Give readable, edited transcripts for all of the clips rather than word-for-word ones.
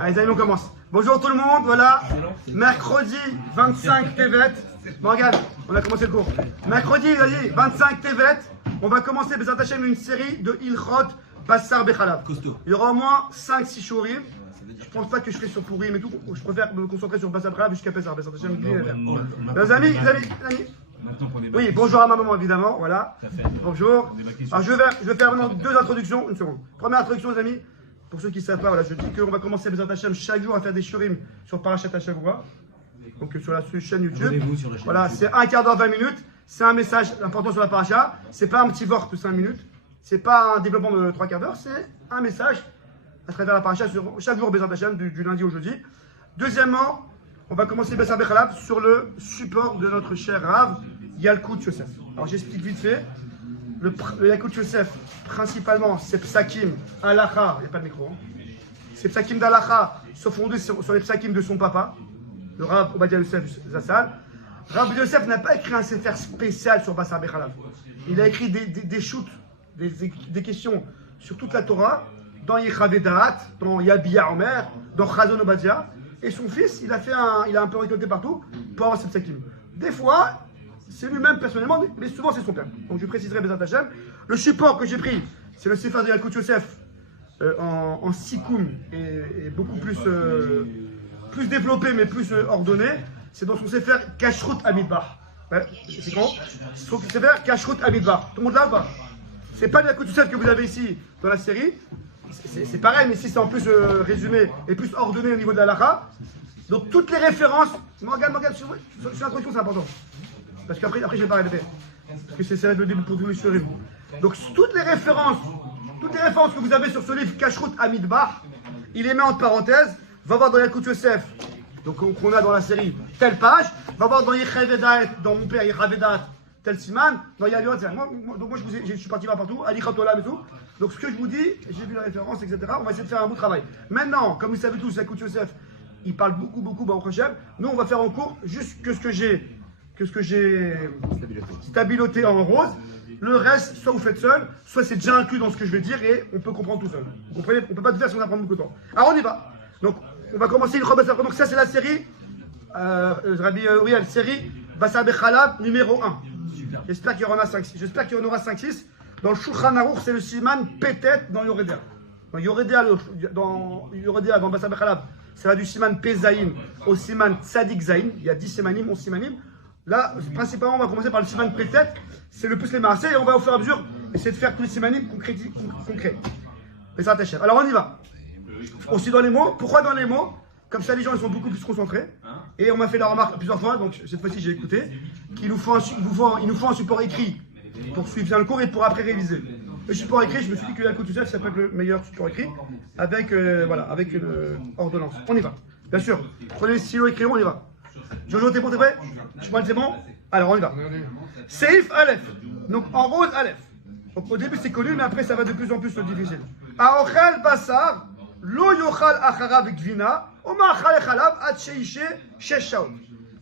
Allez les amis, on commence. Bonjour tout le monde, voilà. Mercredi 25 Tevet. Bon regarde, on a commencé le cours. Mercredi, vas-y, 25 Tevet. On va commencer Bezrat Hashem une série de Ilchot Bassar Bechalav. Il y aura au moins 5-6 shurim. Je pense pas que je serai sur Pourim et tout. Je préfère me concentrer sur Bassar Bechalav jusqu'à Pessar. Bezrat Hashem. Les amis. Oui, bonjour à ma maman évidemment, voilà. Bonjour. Alors je vais faire maintenant 2 introductions, une seconde. Première introduction les amis, pour ceux qui ne savent pas, voilà, je dis qu'on va commencer Bezrat Hashem chaque jour à faire des shurim sur Parashat Hashavua. Donc sur la chaîne YouTube. Voilà, c'est un quart d'heure, 20 minutes. C'est un message important sur la paracha. C'est pas un petit vort de 5 minutes. C'est pas un développement de 3 quarts d'heure. C'est un message à travers la paracha sur chaque jour Bezrat Hashem du lundi au jeudi. Deuxièmement, on va commencer Bassar Bechalav sur le support de notre cher Rav Yalkut Yosef. Alors j'explique vite fait. Le Yalkut Yosef, principalement, c'est Psakim, Halacha, il n'y a pas de micro. Hein. C'est Psakim d'Halacha, se fondés sur les Psakim de son papa, le Rav Obadia Yosef Zassal. Rav Yosef n'a pas écrit un sefer spécial sur Bassar Bechalav. Il a écrit des shoots, des questions sur toute la Torah, dans Yechavedat, dans Yabia Omer, dans Chazon Obadia. Et son fils, il a un peu récolté partout pour avoir cette Psakim. Des fois, c'est lui-même personnellement, mais souvent c'est son père. Donc je préciserai Bezrat Hashem. Le support que j'ai pris, c'est le Sefer de Yalkut Yosef en Sikoum et beaucoup plus développé mais plus ordonné. C'est dans son Sefer Kashrut Amidbar. Ouais, c'est quand son Sefer Kashrut Amidbar. Tout le monde l'a ou pas? C'est pas le Yalkut Yosef que vous avez ici dans la série. C'est pareil, mais ici c'est en plus résumé et plus ordonné au niveau de la halakha. Donc toutes les références. Morgane, sur l'introduction c'est important. Parce qu'après je vais pas répéter. Parce que c'est le début pour tous les shurim. Donc toutes les références que vous avez sur ce livre Kashrut Amidbar, il les met entre parenthèses. Va voir dans Yalkut Yosef, donc qu'on a dans la série, telle page. Va voir dans Yechavedat, dans mon père Yechavedat, tel siman. Dans Yalkut Yosef. Donc moi je suis parti là partout, Alichat Olam et tout. Donc ce que je vous dis, j'ai vu la référence, etc. On va essayer de faire un bon travail. Maintenant, comme vous savez tous, Yalkut Yosef, il parle beaucoup, Baruch Hashem. Nous on va faire en cours juste ce que j'ai stabiloté en rose. Le reste, soit vous faites seul, soit c'est déjà inclus dans ce que je vais dire et on peut comprendre tout seul. Vous comprenez? On ne peut pas tout faire si on apprend beaucoup de temps. Alors on y va. Donc on va commencer une Bassar. Donc ça c'est la série, série Bassar Bechalav numéro 1. J'espère qu'il y en aura 5-6. J'espère qu'il y en aura 5-6. Dans le Shulchan Aruch, c'est le siman Petet dans Yoredea. Dans Yoredea, dans Bassar Bechalav, ça va du siman Pezaïm au siman Tzadik Zaïm. Il y a 10 simanim, 11 simanim. Là, principalement, on va commencer par le siman Petet. C'est le plus les maaseh et on va au fur et à mesure essayer de faire tous les simanim concrets. Alors on y va. Aussi dans les mots. Pourquoi dans les mots? Comme ça, les gens ils sont beaucoup plus concentrés. Et on m'a fait la remarque plusieurs fois, donc cette fois-ci j'ai écouté, qu'il nous faut un support écrit pour suivre bien le cours et pour après réviser. Le support écrit, je me suis dit que Yalkut Yosef, ça peut être le meilleur support écrit avec une ordonnance. On y va. Bien sûr. Prenez le stylo écrit, on y va. Jojo, t'es prêt? Je prends c'est bon? Alors on y va. Seif Aleph. Donc en rose Aleph. Donc au début c'est connu, mais après ça va de plus en plus difficile. Aochel Bassar, Lo Yochal Acharav Gvina, Oma Achal Chalav, Ad Sheishe Shesh Shaot.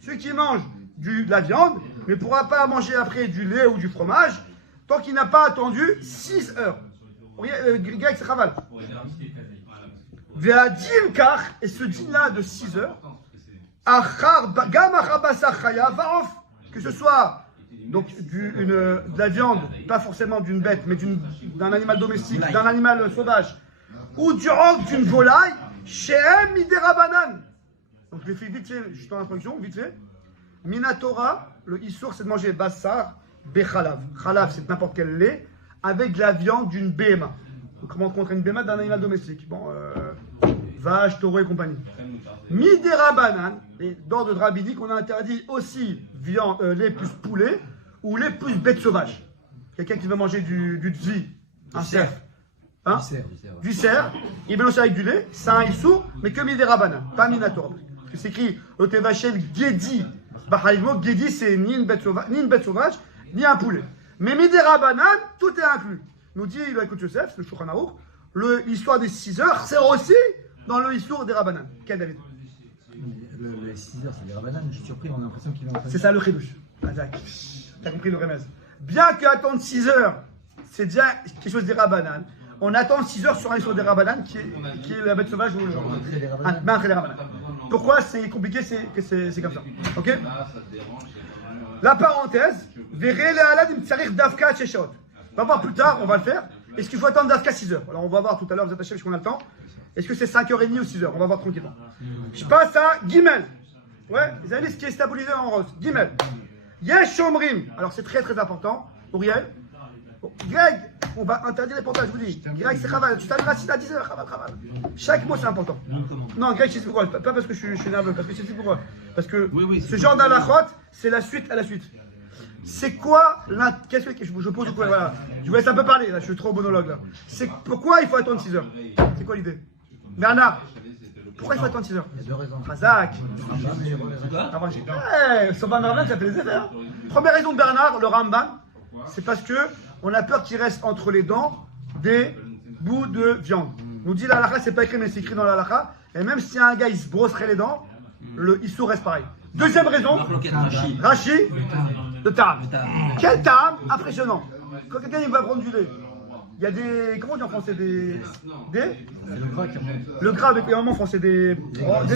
Celui qui mange de la viande ne pourra pas manger après du lait ou du fromage tant qu'il n'a pas attendu 6 heures. Greg, c'est Chaval. Ve'adin Kach, et ce din-là de 6 heures, que ce soit donc de la viande, pas forcément d'une bête, mais d'un animal domestique, d'un animal sauvage, ou du roc d'une volaille, Shehem Midera. Donc je l'ai fait vite fait, juste en introduction, vite fait. Minatora, le issour, c'est de manger Bassar Bechalav. Chalav, c'est n'importe quel lait, avec de la viande d'une béma. Donc comment on une béma d'un animal domestique? Bon, vache, taureau et compagnie. Midera Banan, et d'ordre de rabbinique, on a interdit aussi viande, lait plus poulet ou lait plus bête sauvage. Quelqu'un qui veut manger du tzvi, un cerf, hein? Du cerf, il mélange avec du lait, c'est un issour, mais que Midera Banan, pas Minatora. Parce que c'est écrit au Tevachel Gedi. Gedi, c'est ni une bête sauvage, ni un poulet. Mais Midera Banan, tout est inclus. Nous dit le Yalkut Yosef, le Shulchan Aruch, l'histoire des 6 heures, c'est aussi dans le histoire des Rabbanan. Quel David? Les 6 heures, c'est des Rabbanan, je suis surpris, on a l'impression qu'il est en train de... C'est ça le Chidouche. T'as compris le remède. Bien qu'attendre 6 heures, c'est déjà quelque chose des Rabbanan. on attend 6 heures sur un des Rabbanan qui est la bête sauvage ou le Maître des Rabbanan. Pourquoi c'est compliqué, c'est comme ça. Ok. La parenthèse, verrez les Alad im tsarich dafka sheshot. On va voir plus tard, on va le faire. Est-ce qu'il faut attendre dafka 6 heures? Alors on va voir tout à l'heure, vous attachez parce qu'on a le temps. Est-ce que c'est 5h30 ou 6 heures? On va voir tranquillement. Je passe à Gimel. Ouais, les amis, ce qui est stabilisé en rose. Gimel. Yesh Shomrim. Alors c'est très très important. Auriel. Bon, Greg, on va interdire les portages, je vous dis. Greg, c'est Chaval. Tu t'arriveras à 10 heures, Chaval. Chaque mot, c'est important. Non, Greg, je sais pourquoi. Pas parce que je suis nerveux, parce que je sais pourquoi. Parce que ce genre d'halachot, c'est la suite à la suite. C'est quoi qu'est-ce que je pose au point, voilà. Je vous laisse un peu parler, là, je suis trop monologue là. C'est pourquoi il faut attendre 6 heures. C'est quoi l'idée? Bernard, pourquoi il faut attendre 6 heures? Il y a 2 raisons. Razak. Son Rambam, ça fait des effets. Hein. Première raison de Bernard, le Rambam, c'est parce que on a peur qu'il reste entre les dents des bouts de viande. On nous dit la halakha, c'est pas écrit, mais c'est écrit dans la halakha. Et même si un gars il se brosserait les dents, le issou reste pareil. Deuxième raison, Rashi, le tam. Quel tam impressionnant. Quand quelqu'un il va prendre du lait, il y a des. Comment on dit en français? Le gras, avec les moments en français, des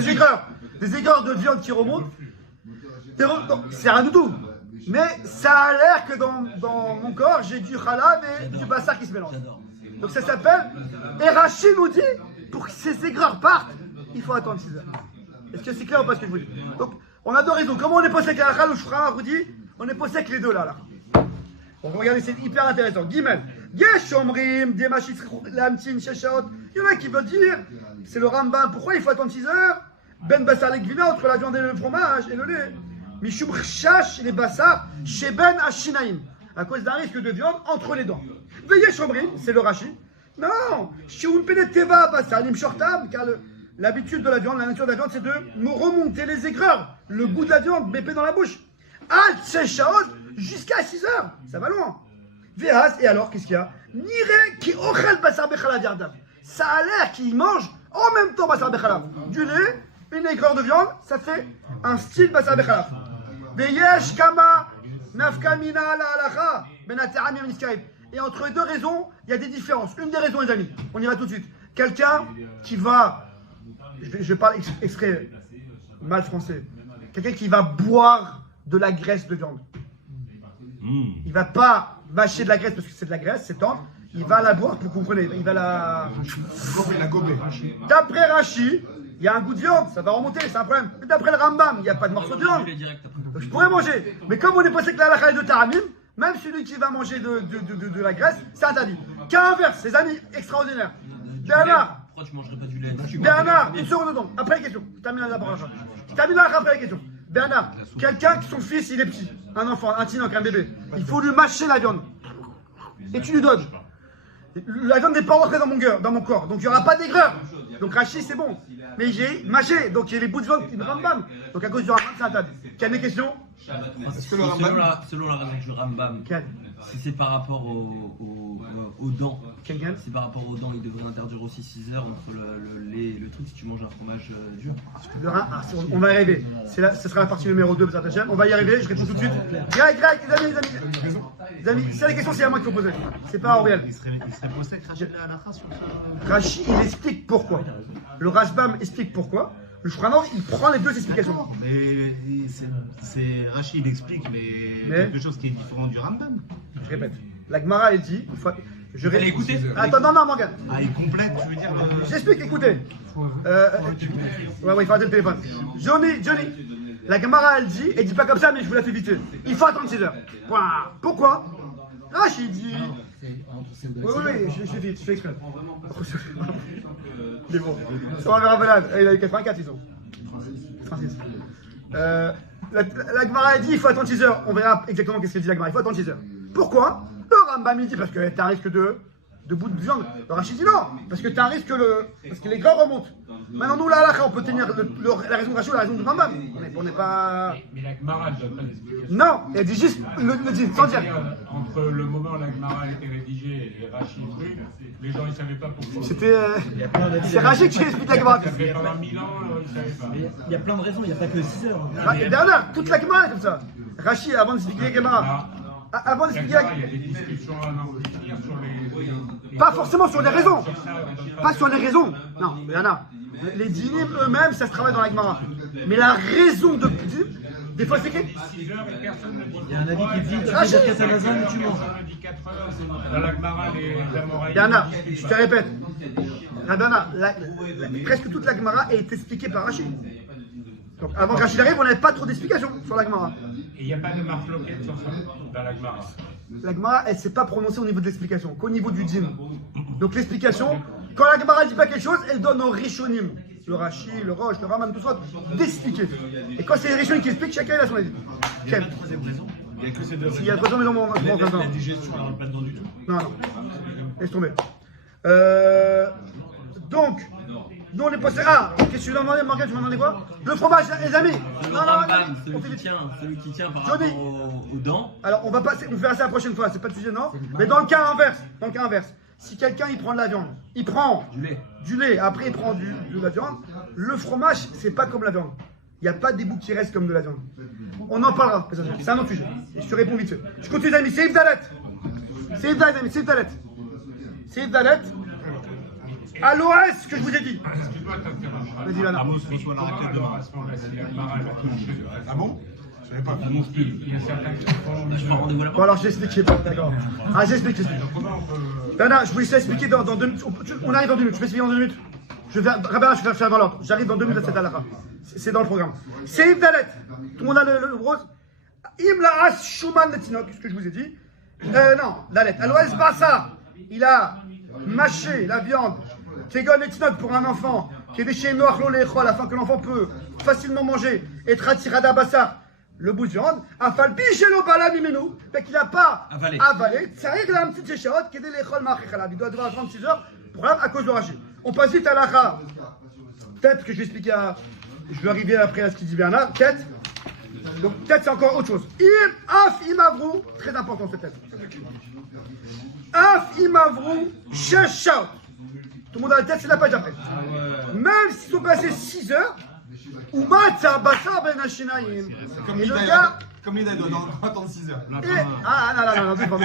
aigreurs. Des aigreurs de viande qui remontent. C'est rien du tout. Mais ça a l'air que dans mon corps, j'ai du halal et du bassar qui se mélangent. Donc ça s'appelle. Et Rashi nous dit, pour que ces aigreurs partent, il faut attendre 6 heures. Est-ce que c'est clair ou pas ce que je vous dis? Donc, on a 2 raisons. Comment on est posé avec la halakha, le shfra, vous dit, on est posé avec les deux là. Donc regardez, c'est hyper intéressant. Gimel. Yesh omrim, demashit lamtin sheshaot. Il y en a qui veulent dire, c'est le Rambam, pourquoi il faut attendre 6 heures? Ben bassar legvina, entre la viande et le fromage et le lait. Mishum chash les bassar, sheben ashinaim. À cause d'un risque de viande entre les dents. Yesh omrim, c'est le Rashi. Non, shiun peneteva bassar nim shortam, car l'habitude de la viande, la nature de la viande, c'est de remonter les aigreurs, le goût de la viande, bépé dans la bouche. Al sheshaot, jusqu'à 6 heures. Ça va loin. Véhas, et alors, qu'est-ce qu'il y a? Nire qui ochel basar bechalav yardam. Ça a l'air qu'il mange en même temps basar bechalav. Du lait, une aigreur de viande, ça fait un style basar bechalav. Veyesh kama nafkamina la halacha benateram yam niskaib. Et entre les 2 raisons, il y a des différences. Une des raisons, les amis, on y va tout de suite. Quelqu'un qui va, je parle extrait mal français, quelqu'un qui va boire de la graisse de viande. Il va pas mâcher de la graisse parce que c'est de la graisse, c'est tendre. Il va la boire, pour que vous comprenez. Il va la gober. D'après Rashi, il y a un goût de viande, ça va remonter, c'est un problème. Mais d'après le Rambam, il n'y a pas de morceau de viande. Donc, je pourrais manger. Mais comme on est passé avec la halakha de Taramim, même celui qui va manger de la graisse, c'est interdit. Qu'à inverse, les amis, extraordinaire. Bernard, pourquoi tu mangerais pas du lait? Bernard, une seconde donc. Après la question. Je termine d'abord. Je termine après la question. Bernard, quelqu'un qui son fils il est petit, un enfant, un tinoc, un bébé, il faut lui mâcher la viande. Et tu lui donnes. La viande n'est pas rentrée dans mon corps, donc il n'y aura pas d'aigreur. Donc Rachi c'est bon. Mais j'ai mâché, donc il y a les bouts de viande qui me rambam. Donc à cause du Rambam, c'est interdit. Quelle est la question? Selon la raison du Rambam, si c'est par rapport aux dents, c'est par rapport aux dents, il devrait interdire aussi 6 heures entre le lait et le truc si tu manges un fromage dur. On va y arriver. Ce sera la partie numéro 2 de cette chaîne. On va y arriver, je réponds tout de suite. Greg, les amis, c'est la question, c'est à moi qu'il faut poser. C'est pas à Auriel. Il serait posé avec Rachid la halakha sur ça. Rachid, il explique pourquoi. Le Rashbam explique pourquoi. Le Shulchan il prend les 2 explications. Mais c'est Rachid, il explique, mais quelque chose qui est différent du Rambam. Je répète. La Gemara, elle dit. Je vais écouter. Attends, non, Morgane. Ah, il complète, tu veux dire. J'explique, écoutez. Ouais, il faut arrêter le téléphone. Johnny, la Gemara, elle dit pas comme ça, mais je vous la fais vite. Il faut attendre 6 heures. Pourquoi? Rachid dit. Oui, je fais vite, je fais exprès. Il est bon. Sur un Rabanan, il a eu 84, ils ont. 36. La Gemara dit il faut attendre 6 heures. On verra exactement qu'est-ce qu'elle dit la Gemara. Il faut attendre 6 heures. Pourquoi? Le Rambam il dit parce que tu as un risque de bout de viande. Le Rachid dit non, parce que tu as un risque parce que les gras remontent. Maintenant, nous, là, on peut tenir la raison de Rachid, la raison du Rambam. On n'est pas. Mais la Gemara ne donne pas d'explication. Non, elle dit juste le dit, sans dire. Entre le moment où la Gemara a été rédigée et Rachid truc, les gens ils ne savaient pas pourquoi. C'était. C'est Rachid qui explique la Gemara. Ça fait pendant 1000 ans, ils ne savaient pas. Il y a plein de raisons, il n'y a pas que 6 heures. Bernard, toute la Gemara est comme ça. Rachid, avant d'expliquer la Gemara. Avant d'expliquer la Il y a des discussions à en finir sur les Pas forcément sur les raisons. Pas sur les raisons. Non, il y en a. Les dynim eux-mêmes, ça se travaille dans la Gemara. Mais la raison de des fois, c'est que. Il y a un avis qui dit tu fais des catanazan mais tu manges. Dans la Gemara, les Amoraïs. Il y en a, je te répète. Rabana, presque toute la Gemara est expliquée par Rachid. Donc avant que Rachid arrive, on n'avait pas trop d'explications sur la Gemara. Et il n'y a pas de marfloquette sur ça dans la Gemara. La Gemara, elle ne s'est pas prononcée au niveau de l'explication, qu'au niveau du dîme. Donc l'explication, quand la Gemara ne dit pas quelque chose, elle donne au Rishonim, le Rashi, le Roche, le Raman, tout ça, d'expliquer. Et quand c'est les Rishonim qui expliquent, chacun a son avis. Quelle troisième raison. Il n'y a que ces deux raisons. S'il y a troisième raison, La digestion, elle rentre pas dedans du tout. Non, non. Laisse tomber. Donc, nous on est passé. Ah, qu'est-ce que tu m'as demandé, Morgan, tu m'as demandé quoi? Le fromage, les amis. Le Non, Rambam, on celui qui tient par Johnny. rapport aux dents. Alors, on va passer, on verra ça la prochaine fois, c'est pas le sujet, non? Mais dans le cas inverse, si quelqu'un il prend de la viande, il prend du lait, après il prend de la viande, le fromage, c'est pas comme la viande. Il n'y a pas des bouts qui restent comme de la viande. On en parlera, c'est un autre sujet. Et je te réponds vite fait. Je continue, les amis, c'est Yves Dalet. C'est Yves Dalet, c'est Yves Dalet. C'est Yves Dalet. À l'OS, ce que je vous ai dit. Excuse-moi de t'interrompre. Vas-y, Lana. Amos reçoit la raclette demain. Ah bon? Je savais pas. Il y a certains qui font. Je me rendez-vous là-bas. Bon, alors j'explique, je sais pas, d'accord. Ah, j'explique. Comment on peut. Lana, je vous laisse expliquer dans 2 minutes. On arrive dans 2 minutes, je vais expliquer dans 2 minutes. Rabana, je vais faire avant l'ordre. J'arrive dans 2 minutes à cette halakha. C'est dans le programme. C'est Yves Dalet. Tout le monde a le rose. Im la as shuman netinok, ce que je vous ai dit. Non, Dalet. Aloès Bassa, il a mâché la viande. Kegon netinok pour un enfant qui est déchet noir l'olécho, afin que l'enfant peut facilement manger. Et tratirada bassa, le bout de viande. Afal bichelo bala mimenu, mais qu'il n'a pas avalé. Ça arrive là un petit chéchot qui est l'échol machichalab. Il doit devoir attendre 6 heures pour à cause de Rachid. On passe vite à l'akha. Peut-être que je vais expliquer à. Je vais arriver après à ce qu'il dit Bernard. Peut-être. Donc peut-être c'est encore autre chose. Af imavrou, très important ce tête. Af imavrou, sheshaut. Tout le monde a la tête, c'est la page après. Même s'ils sont passés 6 heures, ou matza basa ben hashinaim. Et le gars. Comme l'idée de attendre 6 heures. Ah non, doucement.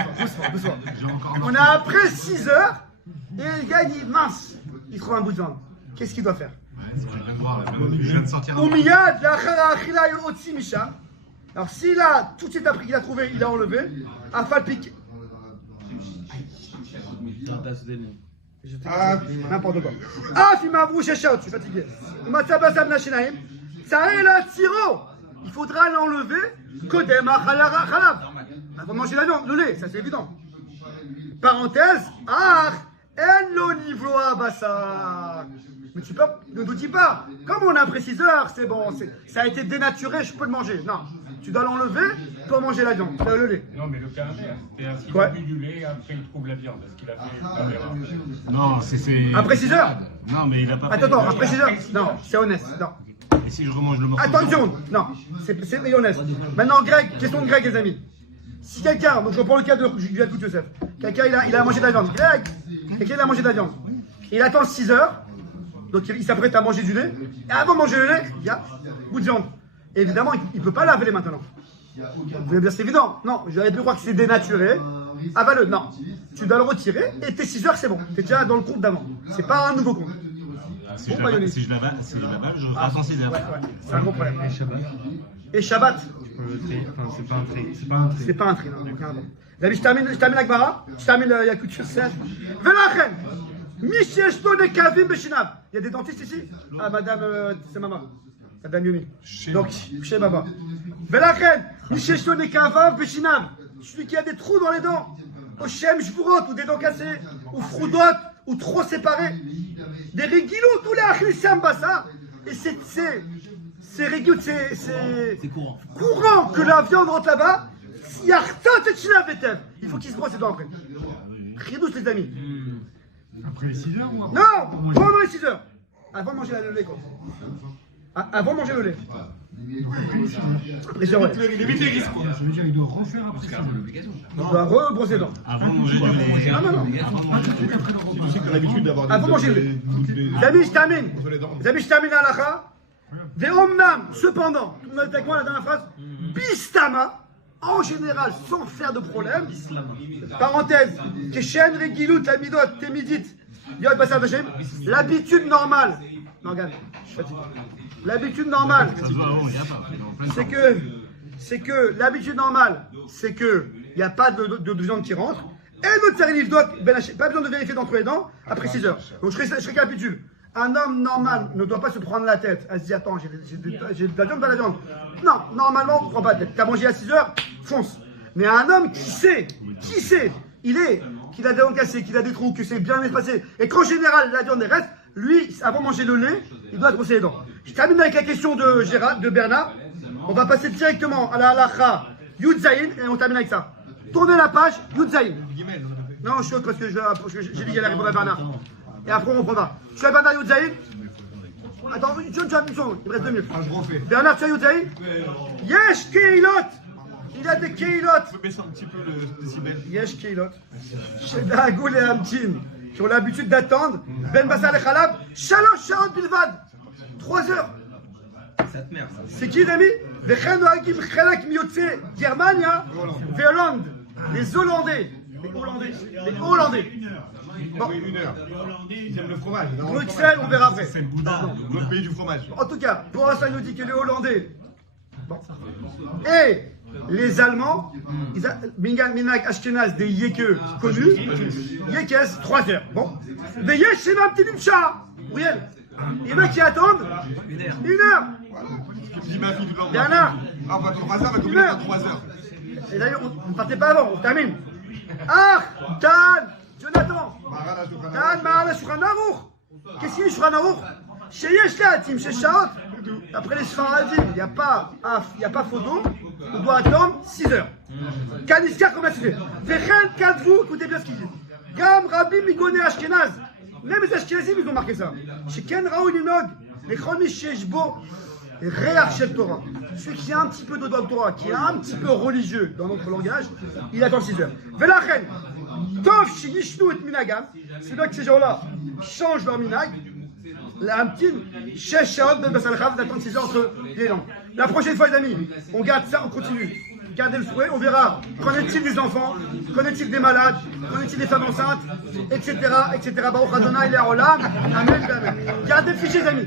On a après 6 heures, et le gars il dit mince, il trouve un bout de viande. Qu'est-ce qu'il doit faire? Je viens de sortir. Oumiyad, la khara achila yotzi misha. Alors s'il a, tout de suite après qu'il a trouvé, il a enlevé, afal pik. N'importe quoi. Ah, il m'a avoué, je suis fatigué. Ça est là, tiro. Il faudra l'enlever. Kodem khalab. Avant de manger la viande, le lait, ça c'est évident. Parenthèse, ah, en lo niveau bassa. Mais tu peux, ne te dis pas, comme on a après 6 heures, c'est bon, ça a été dénaturé, je peux le manger. Non, tu dois l'enlever pour manger la viande, le lait. Non, mais le cas inverse, c'est-à-dire qu'il a bu du lait, après il trouve la viande, est-ce qu'il a fait l'erreur? Non, c'est. Après 6 heures? Non, mais il a pas. Attends, après 6 heures? Non, c'est honnête, non. Et si je remange le morceau? Attention, non, c'est honnête. Maintenant, Greg, question de Greg, les amis. Si quelqu'un, donc je reprends le cas de Yacout Yosef, quelqu'un il a mangé de la viande, Greg, quelqu'un il a mangé de la viande, il attend 6 heures, donc il s'apprête à manger du lait, et avant de manger le lait, il y a bout de viande. Et évidemment, il ne peut pas laver les maintenant. Vous allez me dire, c'est évident. Non, j'avais pu croire que c'est dénaturé. Avale, non. Tu dois le retirer, et tes 6 heures, c'est bon. Tu es déjà dans le compte d'avant. C'est pas un nouveau compte. Si je l'avale, je reste en 6 heures. Ouais, c'est un gros problème. Et Shabbat. C'est pas un tri, non. Je termine la Gemara, je termine Yacout Yosef. Velachen, Misheshto Nekavim Beshinav. Il y a des dentistes ici? Ah, madame, c'est maman. Madame Yoni. Donc, chez Baba. Velachen, Misheshto Nekavim Beshinav. Celui qui a des trous dans les dents. Au Shem Jvurot, ou des dents cassées, ou Froudot, ou trop séparés. Des régilous, tous les Achlisam Bassa. Et c'est régilous, c'est courant que la viande rentre là-bas. Il faut qu'il se brosse les dents après. Ridous, les amis. Après les 6 heures ou après? Non, pendant les 6 heures. Avant de manger le lait, quoi. Avant de manger le lait. Il évite les risques, quoi. Je veux dire, il doit refaire après ça. Il doit rebrosser les dents. Avant de manger du lait. Non. Tu sais que l'habitude d'avoir Avant de manger le lait. Les amis, je termine à l'akha. Ve'omnam, cependant, tout le monde est avec moi la dernière phrase. Bistama, en général, sans faire de problème. Parenthèse, Keshen Regilut Amidot Temidit Yod Basar Hashem. L'habitude normale, Morgan, l'habitude normale, c'est que l'habitude normale, c'est que il n'y a pas de viande qui rentre. Et notre série pas besoin de vérifier d'entre les dents après 6 heures. Donc je récapitule. Un homme normal ne doit pas se prendre la tête à se dire attends, j'ai de la viande, pas de la viande. Non, normalement, on ne prend pas la tête. T'as mangé à 6 heures, fonce. Mais un homme qui sait, qu'il a des dents cassées, qu'il a des trous, que c'est bien espacé, et qu'en général la viande reste, lui, avant de manger le lait, il doit se brosser les dents. Je termine avec la question de Gérard, de Bernard. On va passer directement à la halakha Yud Zayin et on termine avec ça. Tournez la page Yud Zayin. Non, je saute parce que j'ai dit qu'il allait répondre à Bernard. Et après on reprendra. Je suis à Bernard Yud Zayin. Attends, tu as une seconde, il me reste 2 minutes. Je refais. Bernard, tu as Yud Zayin. Yesh Keilot. Il y a des Keilot. Je peux baisser un petit peu le décibel. Yesh Keilot. Chez Dagoul et Hamtin, qui ont l'habitude d'attendre. Ben Bassar le Khalab. Shalosh Shaot Bilvad. 3 heures. C'est qui, Dami? Vechen Noagim Chelak Miotse, Germania, Hollande. Les Hollandais. Les Hollandais. Bon. Oui, 1 heure. Ils aiment le fromage. Bruxelles, on verra après. C'est le boudin, notre pays du fromage. En tout cas, pour ça, il nous dit que les Hollandais. Bon. Et les Allemands, Minag Ashkenaz, des Yeke connus, Yekes, 3 heures. Bon. Des Yesh, c'est un petit chat. Uriel. Il y en a qui attendent 1 heure. Dis ma fille, Bernard. Ah, on va 3 heures, on va combien à 3 heures. Et d'ailleurs, on ne partait pas avant, on termine. Ah, Dan, Jonathan. Dan, Mahala, Shulchan Aruch. Qu'est-ce qu'il y a, Shulchan Aruch? Chez Yeshla, Tim, chez Shaot. Après les Sfaradim, il n'y a pas photo. On doit attendre 6 heures. Kaniska, comment tu fais? Vechen, Kadvou, écoutez bien ce qu'il dit. Gam, Rabbi, Migone, Ashkenaz. Même les Ashkenazim, ils ont marqué ça. Chez Ken Raoul Inog, les Chromish Sheshbo, Réach Shel Torah. Celui qui a un petit peu de Torah, qui est un petit peu religieux dans notre langage, il attend 6 heures. Velachen, Tov Shishnu et Minagam, c'est là que ces gens-là changent leur minag. La Hamtin, Shesh Shaot Ben Bassar Khav, d'attendre 6 heures entre les langues. La prochaine fois, les amis, on garde ça, on continue. Gardez le souhait, on verra. Qu'en est-il des enfants? Qu'en est-il des malades? Qu'en est-il des femmes enceintes? Etc. Baruch Adonai, Le'olam. Amen. Gardez le fichier, les amis.